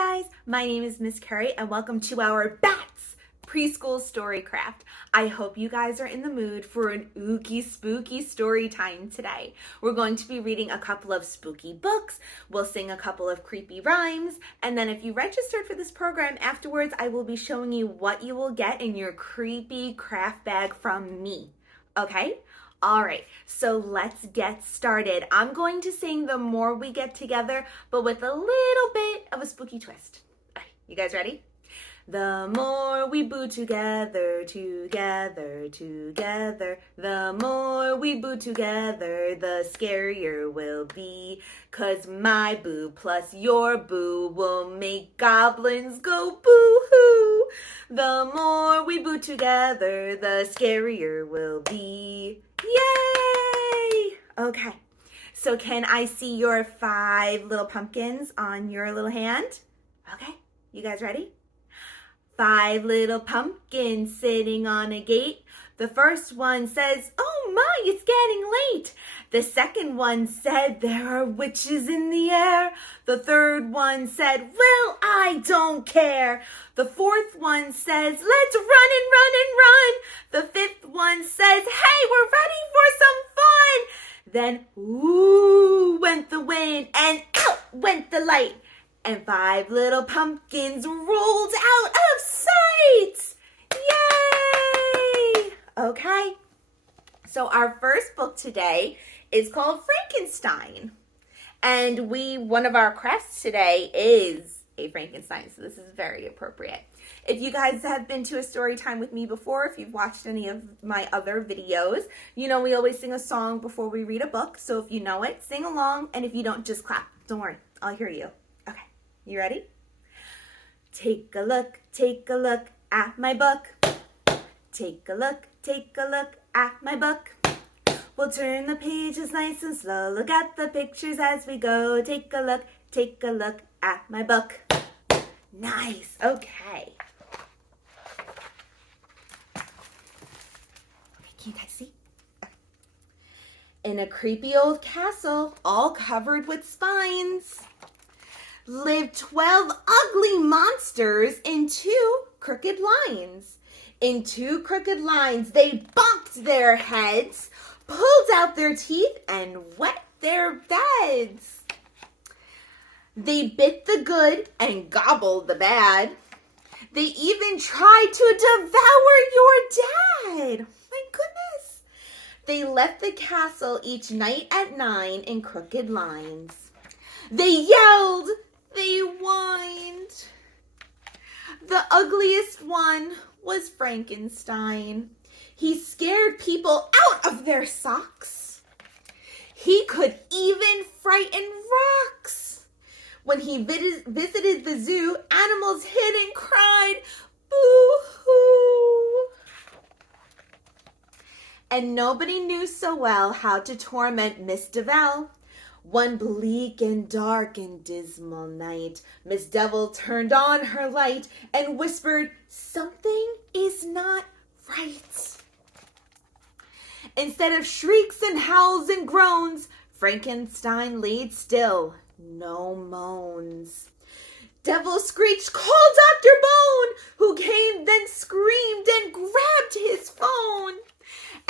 Hi guys, my name is Miss Carrie and welcome to our Bats Preschool Storycraft. I hope you guys are in the mood for an ooky spooky story time today. We're going to be reading a couple of spooky books, we'll sing a couple of creepy rhymes, and then if you registered for this program afterwards, I will be showing you what you will get in your creepy craft bag from me. Okay? All right, so let's get started. I'm going to sing The More We Get Together, but with a little bit of a spooky twist. All right, you guys ready? The more we boo together, together, together, the more we boo together, the scarier we'll be. 'Cause my boo plus your boo will make goblins go boo-hoo. The more we boo together, the scarier we'll be. Yay! Okay, so can I see your 5 little pumpkins on your little hand? Okay, you guys ready? 5 little pumpkins sitting on a gate. The first one says, "Oh my, it's getting late." The second one said, "There are witches in the air." The third one said, "Well, I don't care." The fourth one says, "Let's run and run and run." The fifth one says, "Hey, we're ready for some fun." Then, ooh, went the wind and out went the light. And 5 little pumpkins rolled out of sight. Yay! Okay, so our first book today is called Frankenstein. And one of our crafts today is a Frankenstein, so this is very appropriate. If you guys have been to a story time with me before, if you've watched any of my other videos, you know we always sing a song before we read a book. So if you know it, sing along, and if you don't, just clap. Don't worry, I'll hear you. Okay, you ready? Take a look at my book. Take a look at my book. We'll turn the pages nice and slow. Look at the pictures as we go. Take a look at my book. Nice, okay. Can you guys see? In a creepy old castle, all covered with spines, lived 12 ugly monsters in 2 crooked lines. In 2 crooked lines, they bumped their heads, pulled out their teeth, and wet their beds. They bit the good and gobbled the bad. They even tried to devour your dad. My goodness. They left the castle each night at 9 in crooked lines. They yelled. They whined. The ugliest one was Frankenstein. He scared people out of their socks. He could even frighten rocks. When he visited the zoo, animals hid and cried, boo-hoo. And nobody knew so well how to torment Miss Devil. One bleak and dark and dismal night, Miss Devil turned on her light and whispered, "Something is not right." Instead of shrieks and howls and groans, Frankenstein laid still, no moans. Devil screeched, "Call Dr. Bone," who came, then screamed and grabbed his phone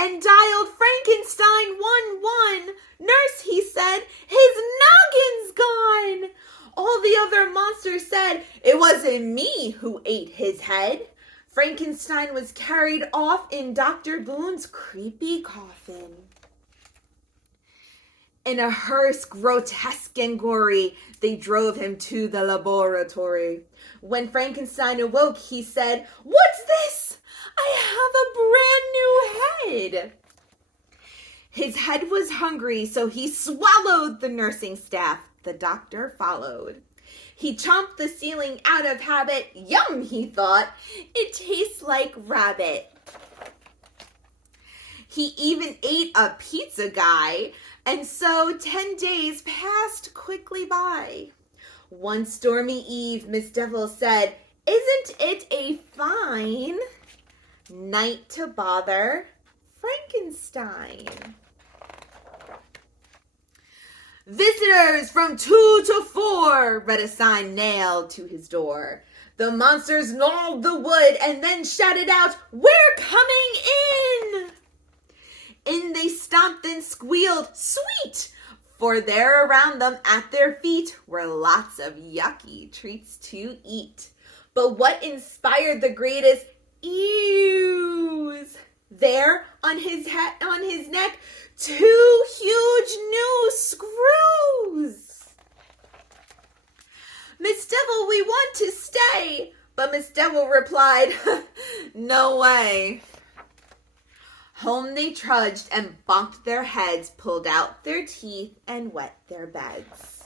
and dialed Frankenstein 1-1. "Nurse," he said, "his noggin's gone." All the other monsters said, "It wasn't me who ate his head." Frankenstein was carried off in Dr. Boone's creepy coffin. In a hearse grotesque and gory, they drove him to the laboratory. When Frankenstein awoke, he said, "What's this? I have a brand new head." His head was hungry, so he swallowed the nursing staff. The doctor followed. He chomped the ceiling out of habit. Yum, he thought. It tastes like rabbit. He even ate a pizza guy, and so 10 days passed quickly by. One stormy eve, Miss Devil said, "Isn't it a fine night to bother Frankenstein?" "Visitors from 2 to 4, read a sign nailed to his door. The monsters gnawed the wood and then shouted out, "We're coming in!" In they stomped and squealed, "Sweet!" For there around them at their feet were lots of yucky treats to eat. But what inspired the greatest ews? There on his neck, 2 huge new screws. "Miss Devil, we want to stay." But Miss Devil replied, "No way." Home they trudged and bonked their heads, pulled out their teeth, and wet their beds.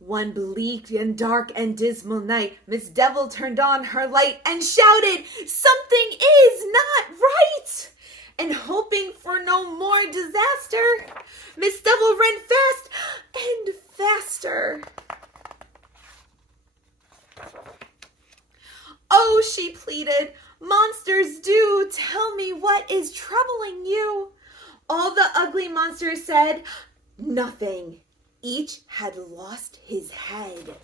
One bleak and dark and dismal night, Miss Devil turned on her light and shouted, "Something is not right!" And hoping for no more disaster, Miss Devil ran fast and faster. "Oh," she pleaded, "monsters, do tell me what is troubling you." All the ugly monsters said, "Nothing." Each had lost his head.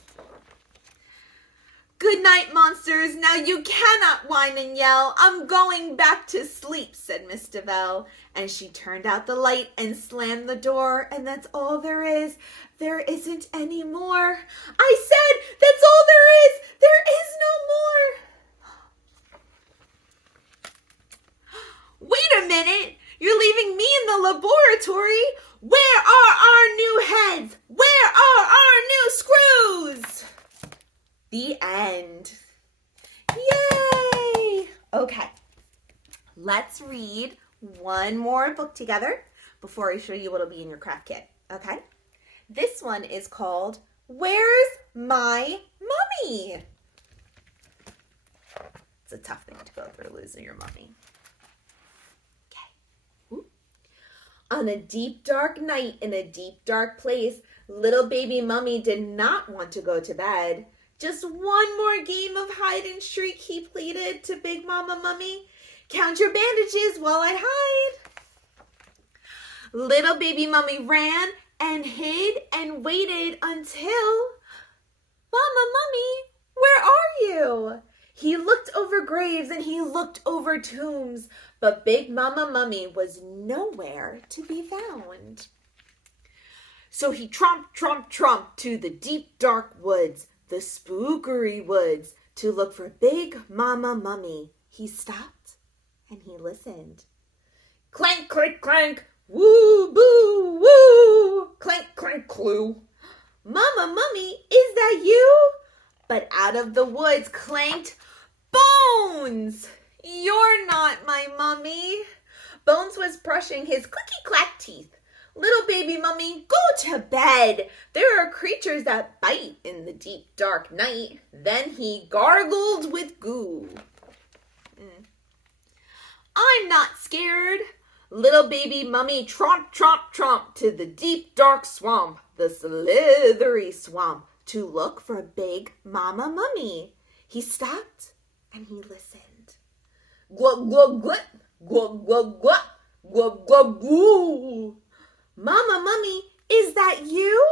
"Good night, monsters. Now you cannot whine and yell. I'm going back to sleep," said Miss Devil. And she turned out the light and slammed the door. And that's all there is. There isn't any more. I said, that's all there is. There is no more. Wait a minute. You're leaving me in the laboratory. Where are our new heads? Where are our new screws? The end. Yay! Okay, let's read one more book together before I show you what'll be in your craft kit, okay? This one is called Where's My Mummy? It's a tough thing to go through, losing your mummy. On a deep, dark night in a deep, dark place, little baby mummy did not want to go to bed. "Just one more game of hide and shriek," he pleaded to Big Mama Mummy. "Count your bandages while I hide." Little baby mummy ran and hid and waited until, "Mama Mummy, where are you?" He looked over graves and he looked over tombs, but Big Mama Mummy was nowhere to be found. So he tromped, tromped, tromped to the deep, dark woods, the spookery woods, to look for Big Mama Mummy. He stopped and he listened. Clank, clank, clank, woo, boo, woo, clank, clank, clue. "Mama Mummy, is that you?" But out of the woods clanked Bones. "You're not my mummy." Bones was brushing his clicky-clack teeth. "Little baby mummy, go to bed. There are creatures that bite in the deep, dark night." Then he gargled with goo. "I'm not scared." Little baby mummy tromp, tromp, tromp to the deep, dark swamp, the slithery swamp, to look for Big Mama Mummy. He stopped and he listened. Glug, glug, glug, glug, glug, glug, glug, glug, glue. "Mama Mummy, is that you?"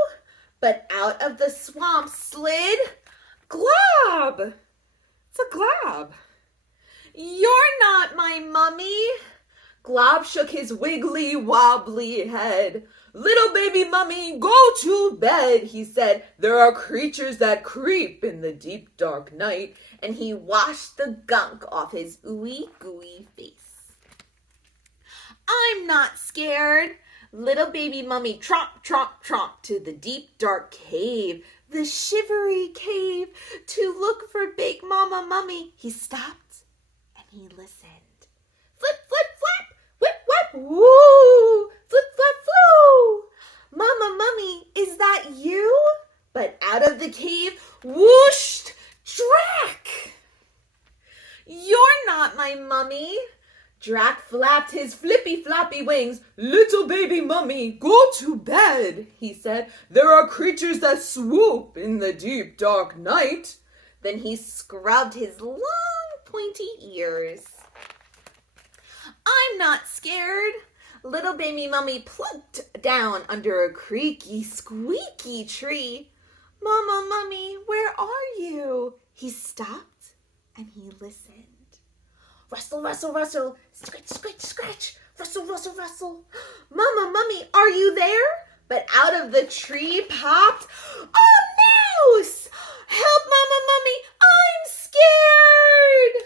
But out of the swamp slid Glob. It's a glob. "You're not my mummy." Glob shook his wiggly wobbly head. "Little baby mummy, go to bed," he said. "There are creatures that creep in the deep dark night." And he washed the gunk off his ooey gooey face. "I'm not scared." Little baby mummy tromp, tromp, tromp to the deep dark cave, the shivery cave, to look for Big Mama Mummy. He stopped and he listened. Flip, flip, flap, whip, whip, woo, flip, flap, floo. "Mama Mummy, is that you?" But out of the cave whooshed Drac. "You're not my mummy." Drac flapped his flippy floppy wings. "Little baby mummy, go to bed," he said. "There are creatures that swoop in the deep dark night." Then he scrubbed his long pointy ears. "I'm not scared." Little baby mummy plunked down under a creaky, squeaky tree. Mama, mummy, where are you? He stopped and he listened. Rustle, rustle, rustle, scratch, scratch, scratch, rustle, rustle, rustle. Mama, mummy, are you there? But out of the tree popped a mouse. Help, Mama, mummy, I'm scared.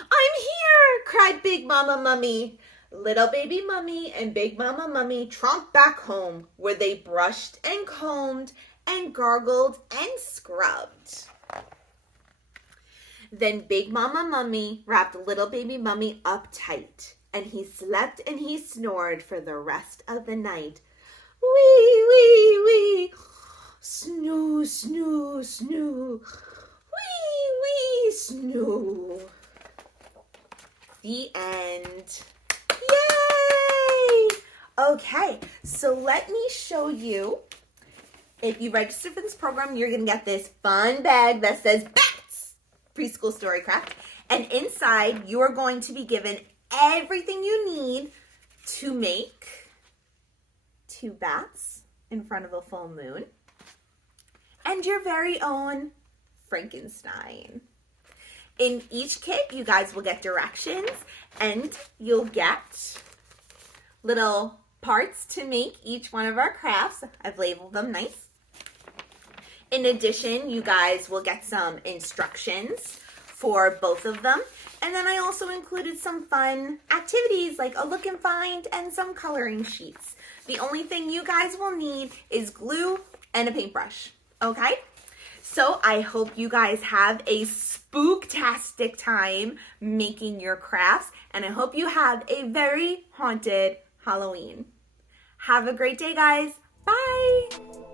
I'm here, cried Big Mama Mummy. Little baby mummy and Big Mama Mummy tromped back home, where they brushed and combed and gargled and scrubbed. Then Big Mama Mummy wrapped little baby mummy up tight, and he slept and he snored for the rest of the night. Wee, wee, wee, snoo, snoo, snoo, wee, wee, snoo. The end. Yay! Okay, so let me show you. If you register for this program, you're going to get this fun bag that says Bats Preschool Storycraft. And inside, you're going to be given everything you need to make 2 bats in front of a full moon and your very own Frankenstein. In each kit, you guys will get directions and you'll get little parts to make each one of our crafts. I've labeled them nice. In addition, you guys will get some instructions for both of them. And then I also included some fun activities like a look and find and some coloring sheets. The only thing you guys will need is glue and a paintbrush, okay? So I hope you guys have a spooktastic time making your crafts, and I hope you have a very haunted Halloween. Have a great day, guys. Bye.